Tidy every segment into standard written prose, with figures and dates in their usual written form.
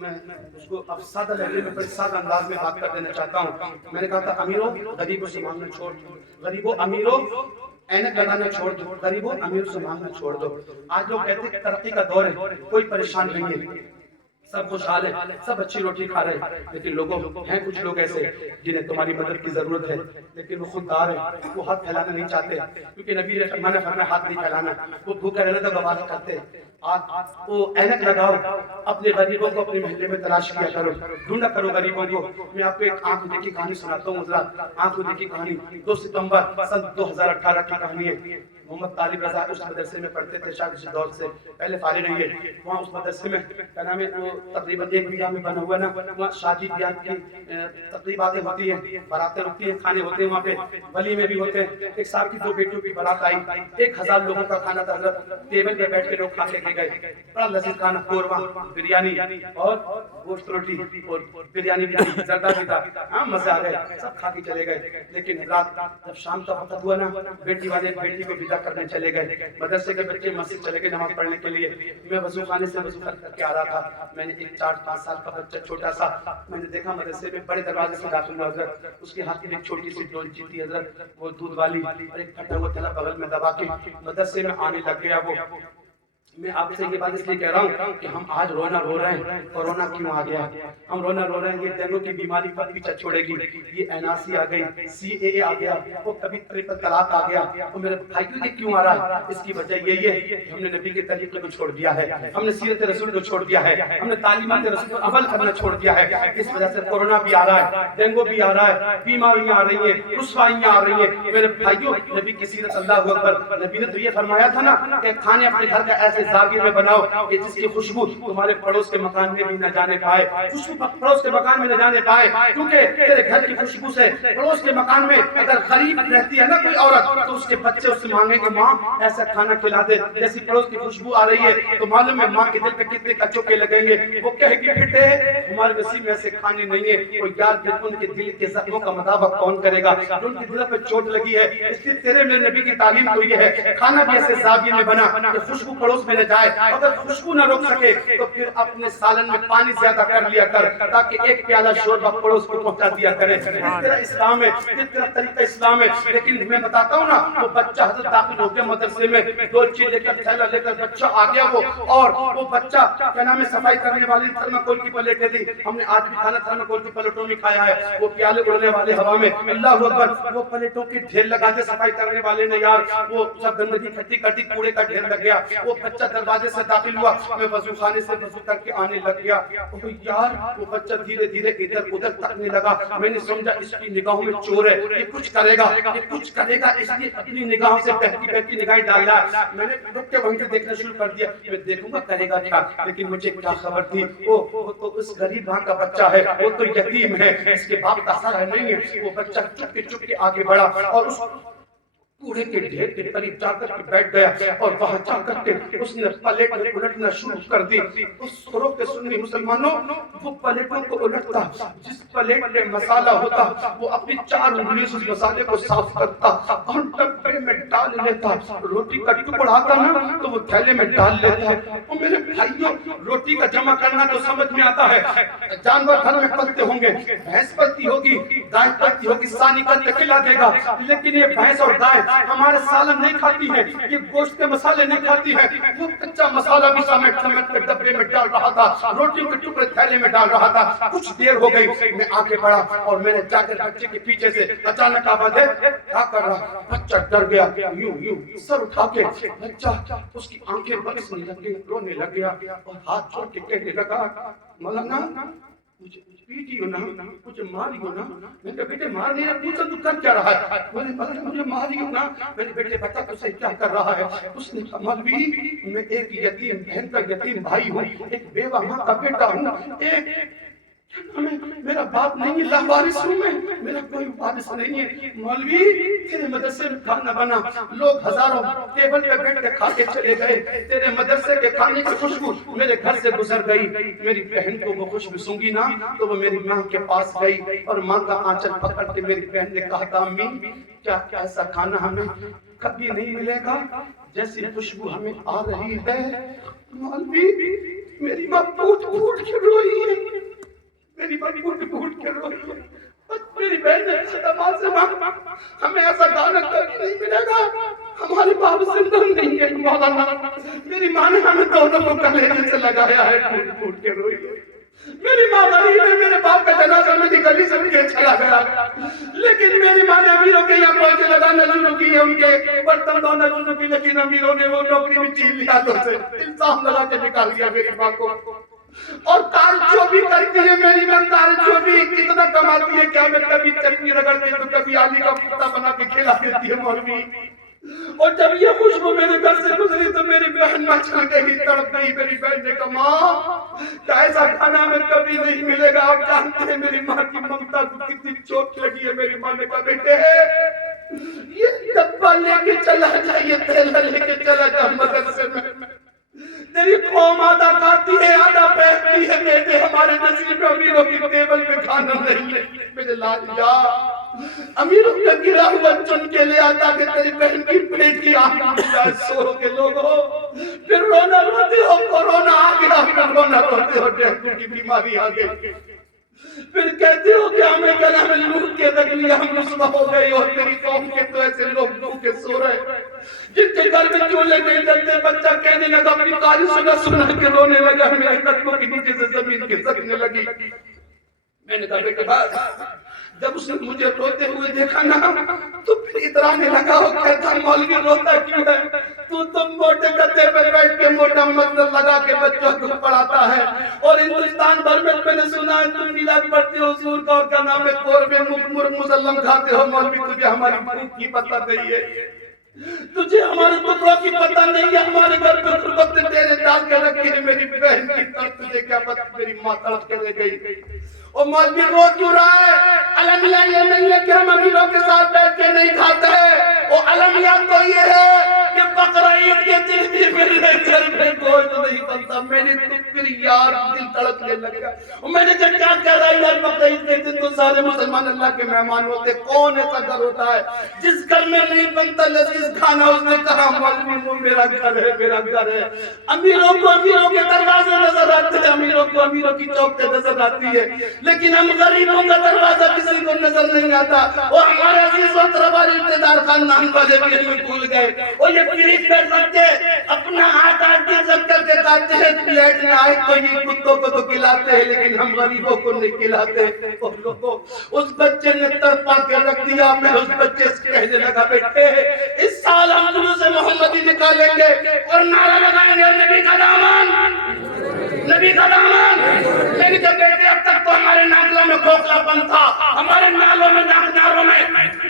میں اس کو اب سادہ لہجے میں بڑے سادہ انداز میں بات کر دینا چاہتا ہوں. میں نے کہا تھا امیروں غریبوں سے مانگنا چھوڑ دو, غریبوں امیروں اینک لگانا چھوڑ دو, غریبوں امیروں سے مانگنا چھوڑ دو. آج لوگ کہتے ہیں کہ ترقی کا دور ہے, کوئی پریشان نہیں ہے, سب خوشحال ہے, سب اچھی روٹی کھا رہے ہیں, لیکن لوگوں ہیں کچھ لوگ ایسے جنہیں تمہاری مدد کی ضرورت ہے لیکن وہ خوددار ہیں, وہ ہاتھ پھیلانا نہیں چاہتے, کیونکہ نبی نے فرمایا ہاتھ نہیں پھیلانا, وہ بھوکے رہنے کا گوارا کرتے ہیں. وہ اینک لگاؤ, اپنے غریبوں کو اپنے محلے میں تلاش کیا کرو, ڈھونڈا کرو غریبوں کو. میں آپ کو ایک آنکھ دیکھی کہانی سناتا ہوں, ذرا آنکھ دیکھی کہانی 2 ستمبر سن 2018 کی کہانی ہے. محمد طالب رضا اس مدرسے میں پڑھتے تھے, شاید اس دور سے پہلے فارغ نہیں ہے. وہاں اس مدرسے میں کیا نام ہے, وہ تقریباً 1 بیگھہ میں بنا ہوا نا, وہاں شادی بیاہ کی تقریباتیں ہوتی ہیں, باراتیں رکتی ہیں, کھانے ہوتے ہیں, وہاں پہ ولیمے بھی ہوتے ہیں. ایک صاحب کی 2 بیٹیوں کی بارات آئی, 1000 لوگوں کا کھانا تھا حضرت, ٹیبل پہ بیٹھ کے لوگ کھا کے گئے. بڑا لذیذ کھانا, قورمہ, بریانی اور گوشت روٹی اور بریانی بھی تھی, زردہ بھی تھا, ہاں مزے آ گئے, سب کھا کے چلے گئے. لیکن رات جب شام کا وقت ہوا نا, بیٹی والے بیٹی کو ودا کرنے چلے گئے. مدرسے کے بچے مسجد چلے گئے نماز پڑھنے کے لیے. میں وضو خانے سے وضو کر کے آ رہا تھا. میں نے ایک 4-5 سال کا بچہ چھوٹا سا, میں نے دیکھا مدرسے میں بڑے دروازے سے داخل ہوا حضرت. اس کے ہاتھ میں ایک چھوٹی سی ڈولچی تھی حضرت, وہ دودھ والی, اور ایک پھٹا ہوا تھیلا بغل میں دبا کے مدرسے میں آنے لگ گیا. وہ میں آپ سے یہ بات اس لیے کہہ رہا ہوں کہ ہم آج رونا رو رہے ہیں, کورونا کیوں آ گیا, ہم رونا رو رہے ہیں, یہ ڈینگو کی بیماری پر پیچھا چھوڑے گی, یہ NRC آ گئی, CAA آ گیا, وہ کبھی ٹرپل طلاق آ گیا. اور میرے بھائیوں یہ کیوں آ رہا ہے, اس کی وجہ یہی ہے کہ ہم نے نبی کے طریقے کو چھوڑ دیا ہے, ہم نے سیرت رسول کو چھوڑ دیا ہے, ہم نے تعلیمات رسول پر عمل کرنا چھوڑ دیا ہے. اس وجہ سے کورونا بھی آ رہا ہے, ڈینگو بھی آ رہا ہے, بیماریاں آ رہی ہیں, رسوائیاں آ رہی ہیں. میرے بھائیوں نبی کی سیرت, اللہ اکبر, نبی نے تو یہ فرمایا تھا نا کہ کھانے اپنے گھر کا ایسے زاویے میں بناؤ کہ جس کی خوشبو تمہارے پڑوس کے مکان میں بھی نہ جانے پائے, خوشبو پڑوس کے مکان میں نہ جانے پائے, کیونکہ تیرے گھر کی خوشبو سے پڑوس کے مکان میں اگر غریب رہتی ہے نا کوئی عورت, تو اس کے بچے اس سے مانگیں گے ماں ایسا کھانا کھلا دے, جیسی پڑوس کی خوشبو آ رہی ہے تو معلوم ہے ماں کے دل پہ کتنے کچوکے لگیں گے. وہ کہے گی بیٹے ہمارے نصیب میں ایسے کھانے نہیں ہے, کوئی یار ان کے دل کے زخموں کا مطابق کون کرے گا, ان کے دل پہ چوٹ لگی ہے. اس لیے تیرے میرے نبی کی تعلیم تو یہ ہے, کھانا بھی ایسے زاویے میں بنا کہ خوشبو پڑوس میں نہ جائے. اگر خوشبو نہ روک سکے تو پھر اپنے سالن میں پانی زیادہ کر لیا کر, تاکہ ایک پیالہ شوربہ پڑوس کو پہنچا دیا کرے. اس طرح اسلام ہے, اس طرح طریقہ اسلام ہے. لیکن میں بتاتا ہوں نا, وہ بچہ حضرت داخل ہو گیا مدرسے میں, 2 چیز لے کر تھیلا لے کر بچہ آ گیا. اور وہ بچہ کیا نام ہے, صفائی کرنے والی تھرماکول کی پلیٹیں تھی, ہم نے آج بھی کھانا تھرماکول کی پلیٹوں میں کھایا ہے. وہ پیالے اڑنے والے ہوا میں, اللہ اکبر, وہ پلیٹوں کے ڈھیر لگا کے صفائی کرنے والے نے یار وہ سب گندگی اکٹھی کر دی, کوڑے کا ڈھیر لگ گیا. وہ بچہ دروازے سے داخل ہوا, میں وضو خانے سے وضو کر کے آنے لگ گیا. یار وہ بچہ دھیرے دھیرے ادھر ادھر تکنے لگا. میں نے سمجھا اس کی نگاہوں میں چور ہے, یہ کچھ کرے گا, یہ کچھ کرے گا, اس لیے اپنی نگاہوں سے بہتی بہتی نگاہیں ڈال رہا ہے. میں نے رک کے وہیں سے دیکھنا شروع کر دیا, میں دیکھوں گا کرے گا کیا. لیکن مجھے کیا خبر تھی, وہ تو اس غریب ماں کا بچہ ہے, وہ تو یتیم ہے, اس کے باپ کا سہارا نہیں ہے. وہ بچہ چپ کے آگے بڑھا اور اس کوڑے کے ڈھیر کے قریب جا کر کے بیٹھ گیا, اور وہاں جا کر کے اس نے پلیٹ میں الٹنا شروع کر دی. اس خروف کے سنی مسلمانوں, وہ پلیٹوں کو الٹتا, جس پلیٹ میں مسالہ ہوتا وہ اپنی 4 انگلیوں سے مسالے کو صاف کرتا اور ڈبے میں ڈال لیتا. روٹی کا ٹکڑا آتا نا تو وہ تھیلے میں ڈال لیتا. اور میرے بھائیوں, روٹی کا جمع کرنا تو سمجھ میں آتا ہے, جانور گھر میں پلتے ہوں گے, بھینس پلتی ہوگی, گائے پلتی ہوگی, سانی کا کھلا دے گا. لیکن یہ بھینس اور گائے ہمارے سالن نہیں کھاتی ہے, یہ گوشت کے مسالے نہیں کھاتی ہے. وہ کچا مسالہ بھی سمیٹ سمیٹ کے ڈبے میں ڈال رہا تھا, روٹی کے ٹکڑے تھیلے میں ڈال رہا تھا. کچھ دیر ہو گئی, میں آگے بڑھا اور میں نے جا کر بچے کے پیچھے سے اچانک آواز ہے, کیا کر رہا. بچہ ڈر گیا, یوں سر اٹھا کے بچہ اس کی آنکھیں برسنے لگی, رونے لگ گیا اور ہاتھ چھوڑ کے کہنے لگا, مولانا مجھے پیٹی ہو نا, مجھے ماری ہو نا. میں نے کہا بیٹے مار نہیں رہا, پوچھا تو کر کیا رہا ہے. مولانا مجھے ماری ہو نا. میں نے بیٹے بتا تو صحیح کیا کر رہا ہے. اس نے کہا مولوی میں ایک یتیم بہن کا یتیم بھائی ہوں, ایک بیوہ ماں کا بیٹا ہوں, ایک میرا باپ نہیں ہے, لاوارث ہوں میں, میرا کوئی وارث نہیں ہے. مولوی تیرے مدرسے میں کھانا بنا, لوگ ہزاروں ٹیبل پہ بیٹھ کے کھا کے چلے گئے, تیرے مدرسے کے کھانے کی خوشبو میرے گھر سے گزر گئی. میری بہن کو وہ خوشبو سونگی نا تو وہ میری ماں کے پاس گئی اور ماں کا آنچل پکڑ کے میری بہن نے کہا تھا, امی کیا ایسا کھانا ہمیں کبھی نہیں ملے گا جیسی خوشبو ہمیں آ رہی ہے. مولوی میری ماں پھوٹ پھوٹ کے روئی ہے، میری ماں پھوٹ پھوٹ کے روئی ہے۔ میری بہن نے کہا ماں سے ماں ہمیں ایسا گانا کبھی نہیں ملے گا، ہمارے باپ زندہ نہیں ہے مولانا۔ میری ماں نے ہمیں دونوں کو کلیجے سے لگایا ہے، پھوٹ پھوٹ کے روئی ہے۔ میری ماں غریب ہے، میرے باپ کا جنازہ میری گلی سے اٹھ کے چلا گیا، لیکن میری ماں نے امیروں کے یہاں پہنچے لگانا شروع کی ہے، ان کے برتن دھونا شروع کی، لیکن امیروں نے وہ نوکری بھی چھین لیا، تو سے الزام لگا کے نکال دیا میری ماں کو۔ اور کال چوبی کرتی ہے میری ماں، کال چوبی کتنا کماتی ہے کیا، میں کبھی چٹنی رگڑتی تو کبھی آلو کا کفتہ بنا کے کھلا دیتی ہے مولوی۔ اور جب یہ خوشبو میرے گھر سے گزری تو میری بہن مچل گئی، تڑپ گئی۔ میری بہن نے کہا ماں ایسا کھانا ہمیں کبھی نہیں ملے گا۔ آپ جانتے ہیں میری ماں کی ممتا کو کتنی چوٹ لگی ہے۔ میری ماں نے کہا بیٹے یہ ڈبہ لے کے چلا جا، یہ تھیلا لے کے چلا جا مدرسے میں، تیری قوم آدھا کھاتی ہے آدھا پہنتی ہے، بیٹے ہمارے نصیب امیروں کی ٹیبل پہ کھانا نہیں ہے۔ میرے لال جا امیروں کا گرا ہوا چن کے لے آتا کہ تیری بہن کی پیٹ کی آنکھ مل جائے۔ سو کے لوگوں پھر رونا روتے ہو، کورونا آ گیا، پھر رونا روتے ہو ڈینگو کی بیماری آ گئی، پھر کہتے ہو کہ ہمیں گلا میں لوٹ کے رکھ لیا، ہم رسوا ہو گئے۔ اور تیری قوم کے تو ایسے لوگ بھوکے سو رہے جن کے گھر میں چولہے نہیں جلتے۔ بچہ کہنے لگا اپنی کاری سنا سنا کے رونے لگا، میرے قدموں کے نیچے سے زمین کھسکنے لگی۔ میں نے کہا بیٹے بس، جب اس نے مجھے روتے ہوئے دیکھا نا تو پھر اترانے لگا، وہ کہتا مولوی روتا کیوں ہے، تو موٹے گدے پہ بیٹھ کے موٹا منظر لگا کے بچوں کو پڑھاتا ہے، اور ہندوستان بھر میں نے سنا ہے تم میلاد پڑھتے ہو، حضور کا کیا نام ہے، قورمے مسلم کھاتے ہو۔ مولوی تجھے ہماری بھوک کی پتہ نہیں ہے، تجھے ہمارے ٹکڑوں کی پتہ نہیں ہے، ہمارے گھر پہ غربت نے تیرے ڈال کے رکھی ہے۔ میری بہن کی طرف تجھے کیا پتہ، میری ماں طرف چلے گئی۔ اور مولوی رو کیوں رہا ہے؟ المیہ یہ نہیں ہے کہ ہم امیروں کے ساتھ بیٹھ کے نہیں کھاتے، وہ المیہ تو یہ ہے کہ بقرہ عید کے دن بھی میرے گھر میں گوشت نہیں بنتا۔ میری پھر یار دل تڑپنے لگا، اور میں نے جب کیا کہہ رہا ہے یار بقرہ عید کے دن تو سارے مسلمان اللہ کے مہمان ہوتے، کون ایسا گھر ہوتا ہے جس گھر میں نہیں بنتا لذیذ کھانا؟ اس نے کہا مولوی وہ میرا گھر ہے، میرا گھر ہے۔ امیروں کو امیروں کے دروازے نظر آتے ہیں، امیروں کو امیروں کی چوکھٹیں نظر آتی ہے، لیکن ہم غریبوں کا دروازہ کسی کو نظر نہیں آتا۔ اور ہمارے عزیز و اقربا رشتہ دار خاندان والے بھی ہمیں بھول گئے، اور یہ فریج پہ رکھ کے اپنا ہاتھ آدھی سب کر کے کھاتے ہیں، پلیٹ میں آئے تو یہ کتوں کو تو کھلاتے ہیں لیکن ہم غریبوں کو نہیں کھلاتے۔ اور لوگوں اس بچے نے تڑپا کے رکھ دیا۔ میں اس بچے سے کہنے لگا بیٹے اس سال ہم جلوس محمدی نکالیں گے اور نعرہ لگائیں گے نبی کا دامن، نبی کا دامن۔ میری جو بیٹے اب تک تو ہمارے ناکلوں میں کھوکھلا پن تھا، ہمارے نالوں میں ناروں میں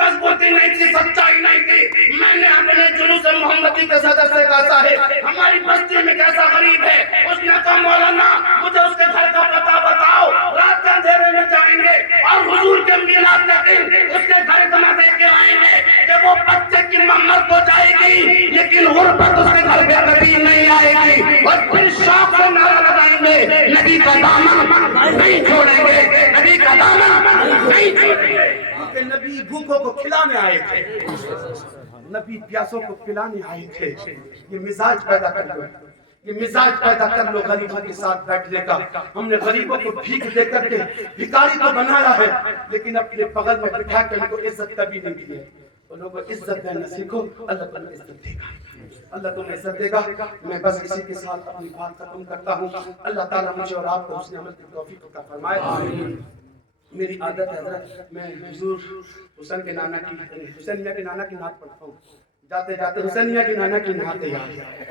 مضبوطی نہیں تھی، سچائی نہیں تھی۔ میں نے اپنے جلوس محمدی کے صدر سے کہا صاحب ہماری بستی میں کیسا غریب ہے؟ اس نے کہا مولانا مجھے اس کے گھر کا پتہ بتاؤ، رات کے اندھیرے میں جائیں گے اور حضور کے میلاد کے دن اس کے گھر اتنا دے کے آئیں گے کہ وہ بچے کی ممت ہو جائے گی لیکن غربت اس کے گھر پہ کبھی نہیں آئے گی۔ اور پھر شوق سے نعرہ لگائیں گے نبی کا دامن نہیں چھوڑیں گے، نبی کا دامن نہیں چھوڑیں گے۔ کیونکہ نبی بھوکوں کو کھلانے آئے تھے، نبی پیاسوں کو پلانے آئے تھے۔ یہ مزاج پیدا کر لو، یہ مزاج پیدا کر لو غریبوں کے ساتھ بیٹھنے کا۔ ہم نے غریبوں کو بھیک دے کر کے بھکاری تو بنایا ہے لیکن اپنے بغل میں بٹھا کر ان کو عزت کبھی نہیں دی ہے۔ ان لوگوں کو عزت دینا سیکھو، اللہ تمہیں عزت دے گا، اللہ تمہیں عزت دے گا۔ میں بس اسی کے ساتھ اپنی بات ختم کرتا ہوں۔ اللہ تعالیٰ مجھے اور آپ کو حسن عمل کی توفیق عطا فرمائے۔ میری عادت ہے حضرت میں حضور حسین کے نانا کی، حسین میاں کے نانا کی نعت پڑھتا ہوں، جاتے جاتے حسین میاں کے نانا کی نعت یاد ہے۔